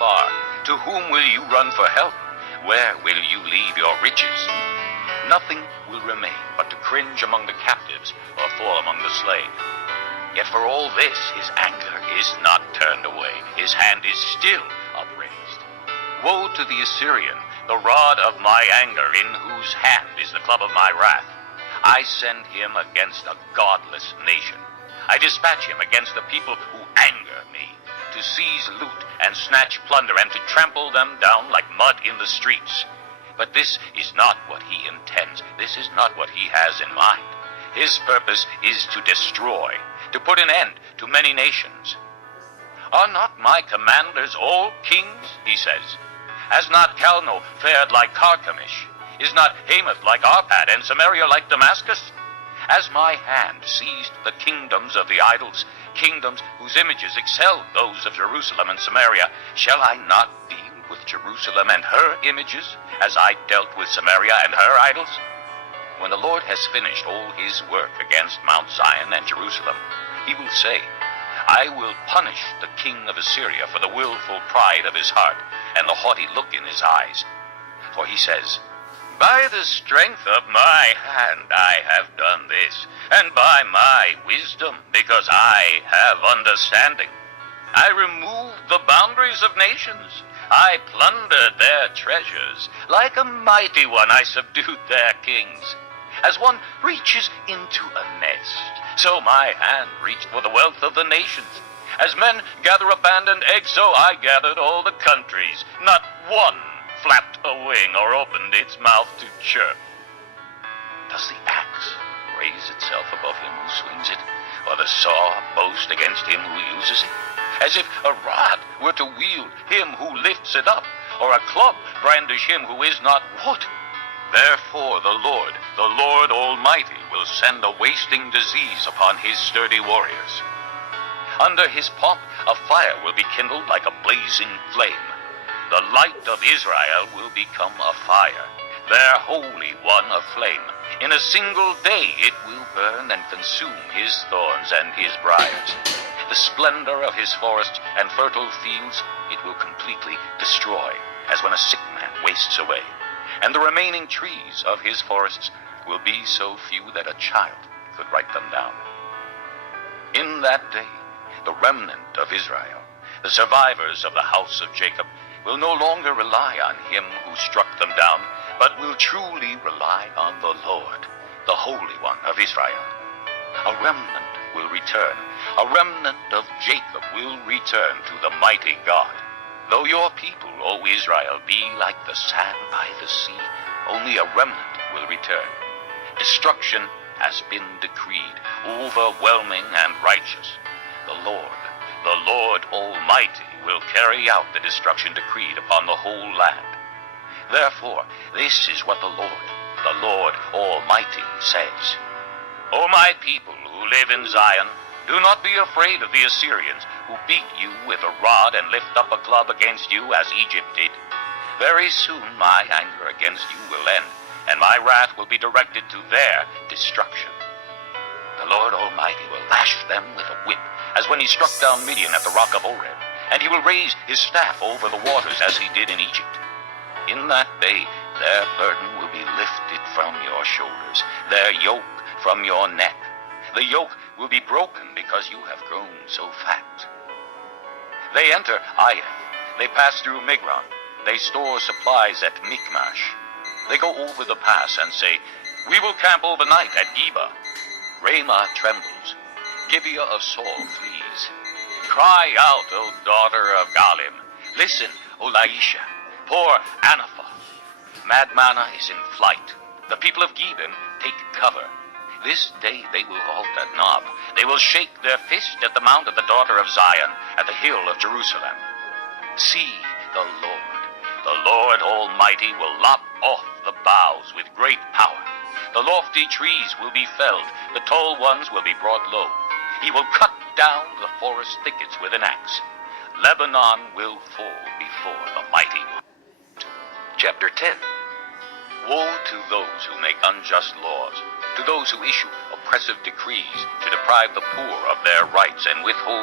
far? To whom will you run for help? Where will you leave your riches? Nothing will remain but to cringe among the captives or fall among the slain. Yet for all this his anger is not turned away. His hand is still upraised. Woe to the Assyrian, the rod of my anger, in whose hand is the club of my wrath. I send him against a godless nation. I dispatch him against the people who anger me, to seize loot and snatch plunder and to trample them down like mud in the streets. But this is not what he intends. This is not what he has in mind. His purpose is to destroy, to put an end to many nations. Are not my commanders all kings, he says? Has not Calno fared like Carchemish? Is not Hamath like Arpad and Samaria like Damascus? Has my hand seized the kingdoms of the idols, kingdoms whose images excelled those of Jerusalem and Samaria? Shall I not deal with Jerusalem and her images, as I dealt with Samaria and her idols? When the Lord has finished all his work against Mount Zion and Jerusalem, he will say, I will punish the king of Assyria for the willful pride of his heart and the haughty look in his eyes. For he says, by the strength of my hand I have done this, and by my wisdom, because I have understanding. I removed the boundaries of nations. I plundered their treasures. Like a mighty one I subdued their kings. As one reaches into a nest, so my hand reached for the wealth of the nations. As men gather abandoned eggs, so I gathered all the countries. Not one flapped a wing or opened its mouth to chirp. Does the axe raise itself above him who swings it, or the saw boast against him who uses it? As if a rod were to wield him who lifts it up, or a club brandish him who is not wood. Therefore the Lord Almighty, will send a wasting disease upon his sturdy warriors. Under his pomp a fire will be kindled like a blazing flame. The light of Israel will become a fire, their Holy One a flame. In a single day it will burn and consume his thorns and his briars. The splendor of his forests and fertile fields it will completely destroy, as when a sick man wastes away. And the remaining trees of his forests will be so few that a child could write them down. In that day, the remnant of Israel, the survivors of the house of Jacob, will no longer rely on him who struck them down, but will truly rely on the Lord, the Holy One of Israel. A remnant will return. A remnant of Jacob will return to the mighty God. Though your people, O Israel, be like the sand by the sea, only a remnant will return. Destruction has been decreed, overwhelming and righteous. The Lord Almighty, will carry out the destruction decreed upon the whole land. Therefore, this is what the Lord Almighty says. O my people who live in Zion, do not be afraid of the Assyrians, who beat you with a rod and lift up a club against you as Egypt did. Very soon my anger against you will end, and my wrath will be directed to their destruction. The Lord Almighty will lash them with a whip, as when he struck down Midian at the rock of Oreb, and he will raise his staff over the waters as he did in Egypt. In that day their burden will be lifted from your shoulders, their yoke from your neck. The yoke will be broken because you have grown so fat. They enter Aiah, they pass through Migron, they store supplies at Michmash. They go over the pass and say, we will camp overnight at Geba. Ramah trembles, Gibeah of Saul flees. Cry out, O daughter of Galim. Listen, O Laisha. Poor Anathoth. Madmanah is in flight. The people of Gibeon take cover. This day they will halt at Nob. They will shake their fist at the mount of the daughter of Zion, at the hill of Jerusalem. See, the Lord Almighty will lop off the boughs with great power. The lofty trees will be felled, the tall ones will be brought low. He will cut down the forest thickets with an axe. Lebanon will fall before the mighty one. Chapter 10. Woe to those who make unjust laws, to those who issue oppressive decrees to deprive the poor of their rights and withhold